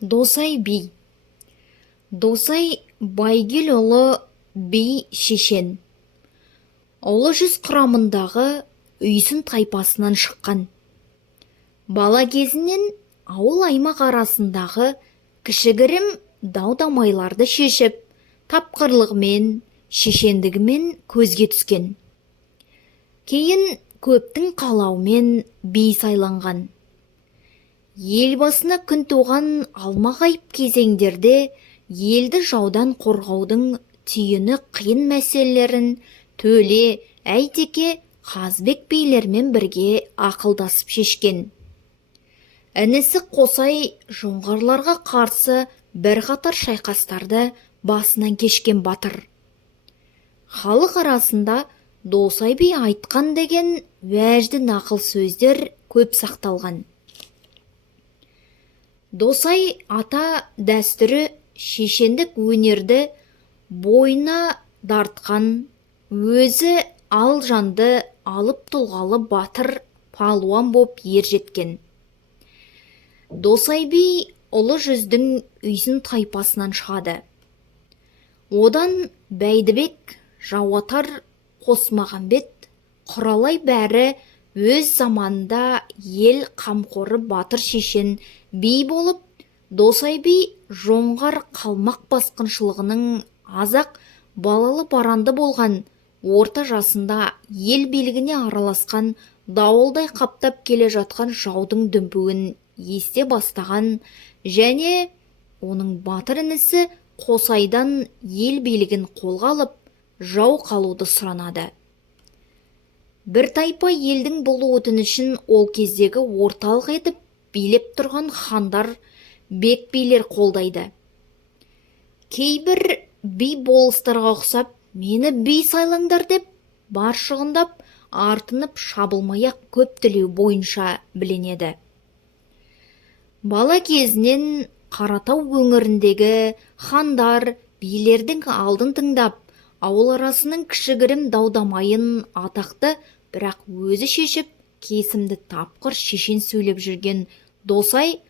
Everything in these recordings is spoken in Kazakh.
Досай би. Досай Байгелұлы би шешен. Ұлы жүз құрамындағы Үйсін тайпасынан шыққан. Бала кезінен ауыл аймақ арасындағы кішігірім дау-дамайларды шешіп, тапқырлығымен, шешендігімен көзге түскен. Кейін көптің қалауымен би сайланған. Ел басына күн туған алмағайып кезеңдерде елді жаудан қорғаудың түйіні қиын мәселелерін Төле, Әйтеке, Қазбек билермен бірге ақылдасып шешкен. Інісі Қосай жоңғарларға қарсы бірқатар шайқастарды басынан кешкен батыр. Халық арасында Досай би айтқан деген уәжді нақыл сөздер көп сақталған. Досай ата дәстүрі шешендік өнерді бойына дартқан, өзі ал жанды алып тұлғалы батыр палуан боп ер жеткен. Досай би ұлы жүздің Үйсін тайпасынан шығады. Одан Бәйдібек, Жауатар, Қосмағамбет, Құралай бәрі өз заманында ел қамқоры батыр шешен би болып, Досай би жоңғар қалмақ басқыншылығының азақ балалы баранды болған, орта жасында ел билігіне араласқан, дауылдай қаптап келе жатқан жаудың дүмпуін есте бастаған және оның батыр інісі Қосайдан ел билігін қолға алып, жау қалуды сұранады. Бір тайпа елдің бұл өтінішін ол кездегі орталық етіп билеп тұрған хандар, бек билер қолдайды. Кейбір би болыстарға ұқсап, мені би сайлаңдар деп, бар шығындап, артынып шабылмай-ақ көп тілеу бойынша біленеді. Бала кезінен Қаратау өңіріндегі хандар, билердің алдын тыңдап, ауыл арасының кішігірім даудамайын атақты, бірақ өзі шешіп, кесімді тапқыр шешен сөйлеп жүрген Досай,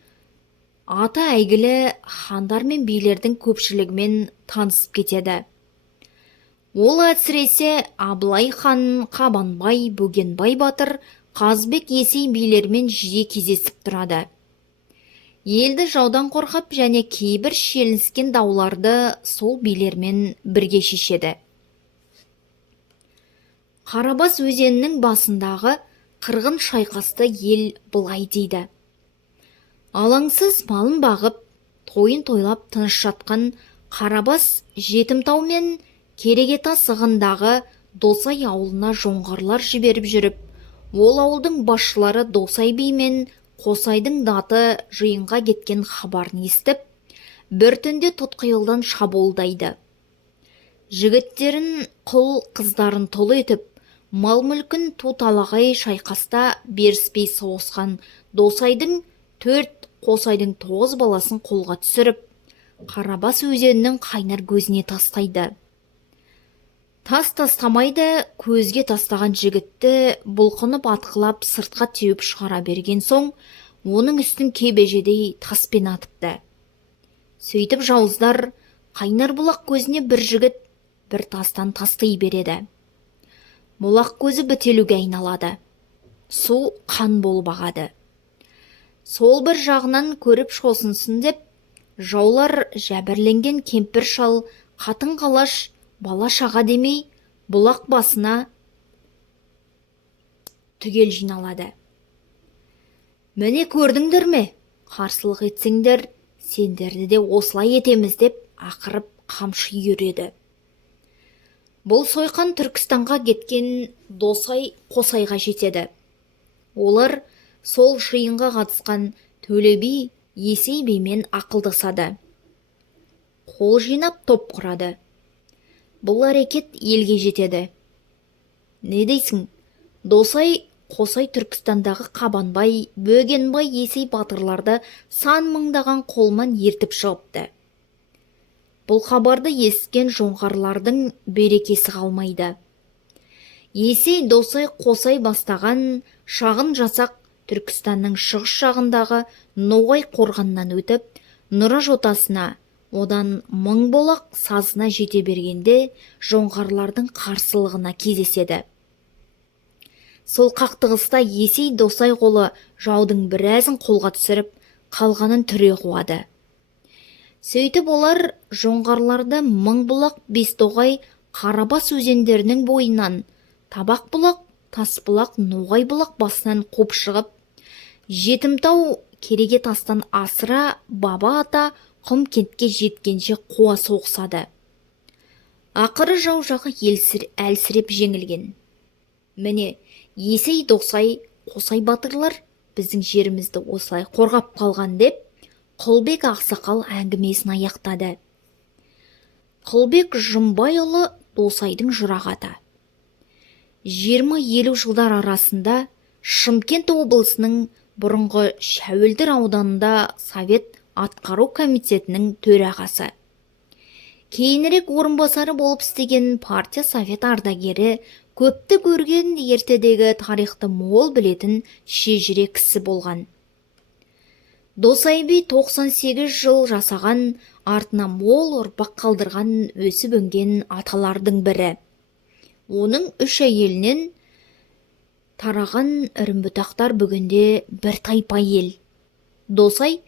ата әйгілі хандар мен билердің көпшілігімен танысып кетеді. Ол әсіресе Абылай хан, Қабанбай, Бөгенбай батыр, Қазбек, Есей билермен жиі кездесіп тұрады. Елді жаудан қорқып және кейбір шиеленіскен дауларды сол билермен бірге шешеді. Қарабас өзенінің басындағы қырғын шайқасты ел былай дейді. Алаңсыз малын бағып, тойын тойлап тыныш жатқан Қарабас Жетімтау мен Керегетас ығындағы Досай ауылына жоңғарлар жіберіп жүріп, ол ауылдың басшылары Досай би мен Қосайдың даты жиынға кеткен хабарын естіп, бір түнде тұтқиылдан шабуылдайды. Жігіттерін, құл қыздарын толы етіп, мал-мүлкін ту-талағай шайқаста беріспей соғысқан Досайдың 4, Қосайдың 9 баласын қолға түсіріп, Қарабас өзенінің қайнар көзіне тастайды. Тастамайды, көзге тастаған жігітті бұлқынып атқылап сыртқа теуіп шығара берген соң, оның үстін кебежедей таспен атыпты. Сөйтіп жауыздар қайнар бұлақ көзіне бір жігіт бір тастан тастай береді. Бұлақ көзі бітелуге айналады. Су қан болып ағады. Сол бір жағынан көріп шосынсын деп, жаулар жәбірленген кемпір шал, қатын қалаш, бала шаға демей, бұлақ басына түгел жиналады. Міне көрдіңдер ме? Қарсылық етсеңдер, сендерді де осылай етеміз деп ақырып қамшы үйіреді. Бұл сойқан Түркістанға кеткен Досай Қосайға жетеді. Олар сол жиынға қатысқан Төле би, Есей бимен ақылдасады. Қол жинап топ құрады. Бұл әрекет елге жетеді. Не дейсің? Досай Қосай Түркістандағы Қабанбай, Бөгенбай, Есей батырларды сан мыңдаған қолман ертіп шығыпты. Бұл хабарды естіген жоңғарлардың берекесі қалмайды. Есей, Досай, Қосай бастаған шағын жасақ Түркістанның шығыс жағындағы Ноғай қорғаннан өтіп, нұра жотасына, одан Мыңболақ сазына жете бергенде жоңғарлардың қарсылығына кездеседі. Сол қақтығыста Есей Досай қолы жаудың біразын қолға түсіріп, қалғанын түре қуады. Сөйтіп олар жоңғарларды Мыңбұлақ, Бестоғай, Қарабас өзендерінің бойынан, Табақбұлақ, Тасбұлақ, Ноғайбұлақ басынан қуып шығып, Жетімтау, Кереге тастан асыра Баба ата Құмкентке жеткенше қуа соғысады. Ақыры жау жағы әлсіреп жеңілген. Міне, Есей Досай, Қосай батырлар біздің жерімізді осылай қорғап қалған деп, Құлбек ақсақал әңгімесін аяқтады. Құлбек Жұмбайұлы Досайдың жұрағаты. 20-50 жылдар арасында Шымкент облысының бұрынғы Шәуілдір ауданында Совет атқару комитетінің төрағасы. Кейінірек орынбасары болып істеген партия Совет ардагері, көпті көрген, ертедегі тарихты мол білетін шежіре кісі болған. Досай би 98 жыл жасаған, артына мол ұрпақ қалдырған өсіп өнген аталардың бірі. Оның 3 әйелінен тараған үрімбұтақтар бүгінде бір тайпа ел. Досай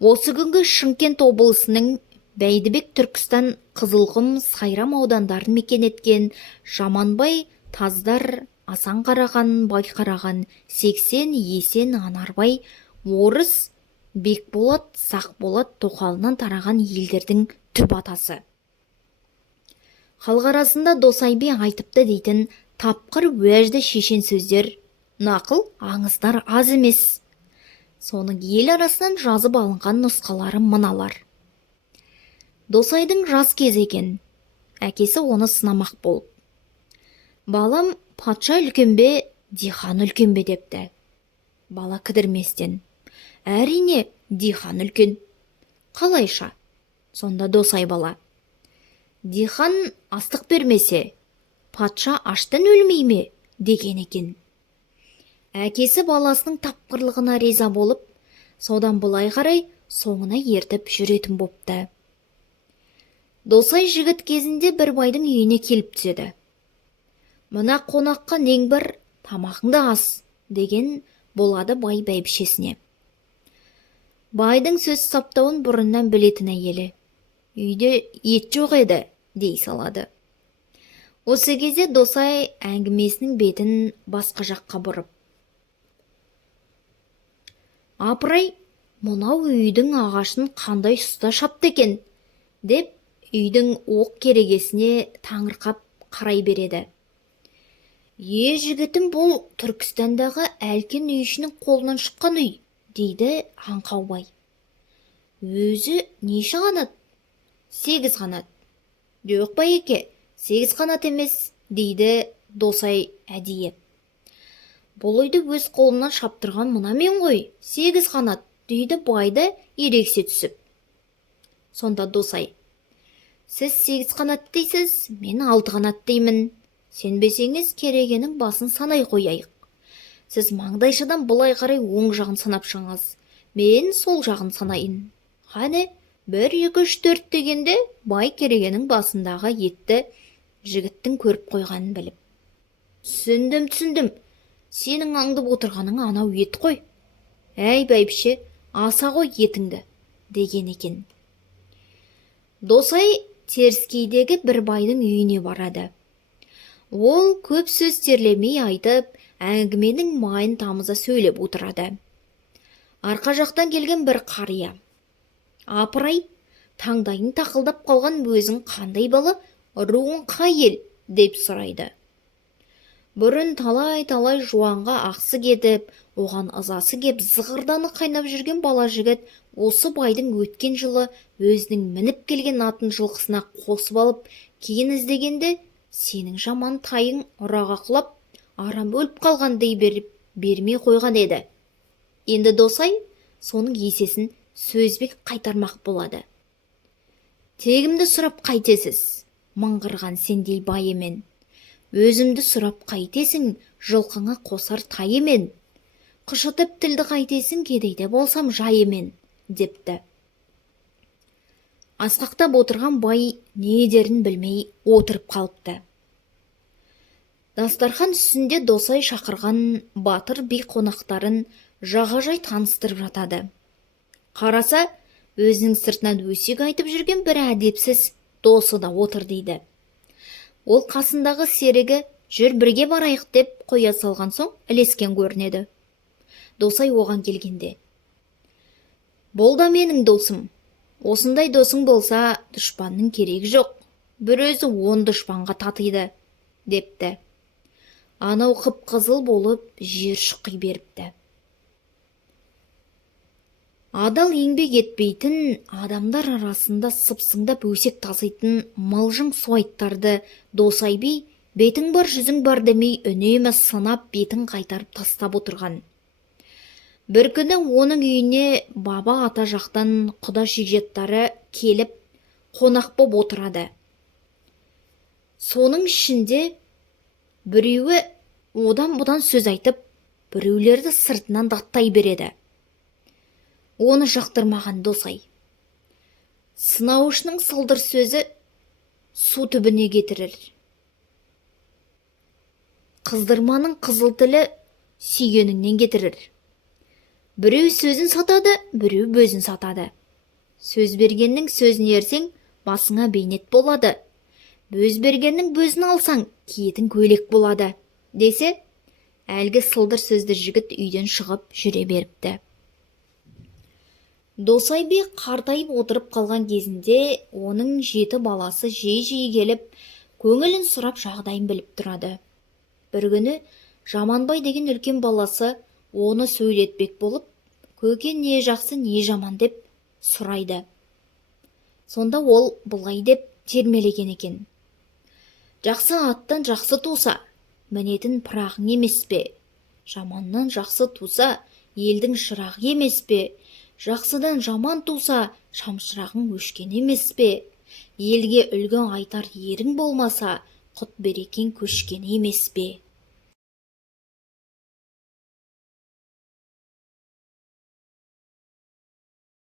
осы күнгі Шымкент облысының Бәйдібек, Түркістан, Қызылқұм, Сайрам аудандарын мекен еткен Жаманбай, Таздар, Асанқараған, Байқараған, Сексен, Есен, Анарбай, Орыс, Бекболат, Сақболат тоқалынан тараған елдердің түп атасы. Халық арасында Досай би айтыпты дейтін тапқыр уәжді шешен сөздер, нақыл аңыздар аз емес. Соның ел арасынан жазып алынған нұсқалары мыналар. Досайдың жас кезі екен. Әкесі оны сынамақ болып: балам, патша үлкен бе, дихан үлкен бе депті. Бала кідірместен: әрине, дихан үлкен. Қалайша? Сонда Досай бала: дихан астық бермесе, патша аштан өлмей ме? Деген екен. Әкесі баласының тапқырлығына риза болып, содан былай қарай соңына ертіп жүретін бопты. Досай жігіт кезінде бір байдың үйіне келіп түседі. Мына қонаққа нең бір, тамағыңды ас, деген болады бай бәйбішесіне. Байдың сөз саптауын бұрыннан білетін әйелі: үйде ет жоқ еді, дей салады. Осы кезде Досай әңгімесінің бетін басқа жаққа бұрып: апырай, мынау үйдің ағашын қандай ұста шапты екен, деп үйдің оқ керегесіне таңырқап қарай береді. Жігітім, бұл Түркістандағы әлкен үйшінің қолынан шыққан үй, дейді Аңқаубай. Өзі неше қанат? 8 қанат. Жоқ па еке, 8 қанат емес, дейді Досай әдейі. Бұл үйді өз қолынан шаптырған мына мен ғой, 8 қанат, дейді байды ерексе түсіп. Сонда Досай: сіз 8 қанат дейсіз, мен 6 қанат деймін. Сенбесеңіз керегенің басын санай қояйық. Сіз маңдайшадан былай қарай оң жағын санап шығыңыз, мен сол жағын санайын. Қане, 1, 2, 3, 4 дегенде бай керегенің басындағы етті жігіттің көріп қойғанын біліп: түсіндім, сенің аңдып отырғаның анау ет қой. Әй бәйбіше, аса ғой етіңді, деген екен. Досай теріскейдегі бір байдың үйіне барады. Ол көп сөз терлемей айтып, әңгіменің майын тамыза сөйлеп отырады. Арқа жақтан келген бір қария: апырай, таңдайың тақылдап қалған өзің қандай бала, руың қай ел? Деп сұрайды. Бұрын талай жуанға ақсы кетіп, оған ызасы кеп зығырданы қайнап жүрген бала жігіт осы байдың өткен жылы өзінің мініп келген атын жылқысына қосып алып, кейін іздегенде сенің жаман тайың ұраға құлап, арам өліп қалған дей бермей қойған еді. Енді Досай соның есесін сөзбек қайтармақ болады. Тегімді сұрап қайтесіз, мыңғырған сендей байымен. Өзімді сұрап қайтесің, жылқыңа қосар тайымен. Құшытып тілді қайтесің, кедейде болсам жайымен, депті. Асқақтап отырған бай не дерін білмей отырып қалыпты. Дастархан үстінде Досай шақырған батыр би қонақтарын жағажай таныстырып жатады. Қараса, өзінің сыртынан өсек айтып жүрген бір әдепсіз досы да отыр дейді. Ол қасындағы серігі жүр бірге барайық деп қоя салған соң ілескен көрінеді. Досай оған келгенде: «Бол да менің досым. Осындай досың болса, дұшпанның керегі жоқ. Бір өзі 10 дұшпанға татиды», депті. Анау қып-қызыл болып жер шұқи беріпті. Адал еңбек етпейтін адамдар арасында сыпсыңдап өсек таситын мылжың суайттарды Досай би бетің бар жүзің бар демей үнемі сынап бетін қайтарып тастап отырған. Бір күні оның үйіне баба ата жақтан құда жекжаттары келіп қонақ боп отырады. Соның ішінде біреуі одан бұдан сөз айтып, біреулерді сыртынан даттай береді. Оны жақтырмаған Досай: «Сынаушының сылдыр сөзі су түбіне кетірір. Қыздырманың қызыл тілі сүйгеніңнен кетірір. Біреу сөзін сатады, біреу бөзін сатады. Сөз бергеннің сөзін ерсең, басыңа бейнет болады. Бөз бергеннің бөзін алсаң, киетін көйлек болады», десе, әлгі сылдыр сөзді жігіт үйден шығып жүре беріпті. Досай би қартайып отырып қалған кезінде оның 7 баласы жей-жей келіп, көңілін сұрап жағдайын біліп тұрады. Бір күні Жаманбай деген үлкен баласы оны сөйлетпек болып, көке не жақсы не жаман деп сұрайды. Сонда ол бұлай деп термелеген екен: «Жақсы аттан жақсы туса, мінетін пырағың емес пе? Жаманнан жақсы туса, елдің шырағы емес пе? Жақсыдан жаман туса, шамшырағың өшкен емес пе? Елге үлгі айтар ерің болмаса, құт берекең көшкен емес пе?»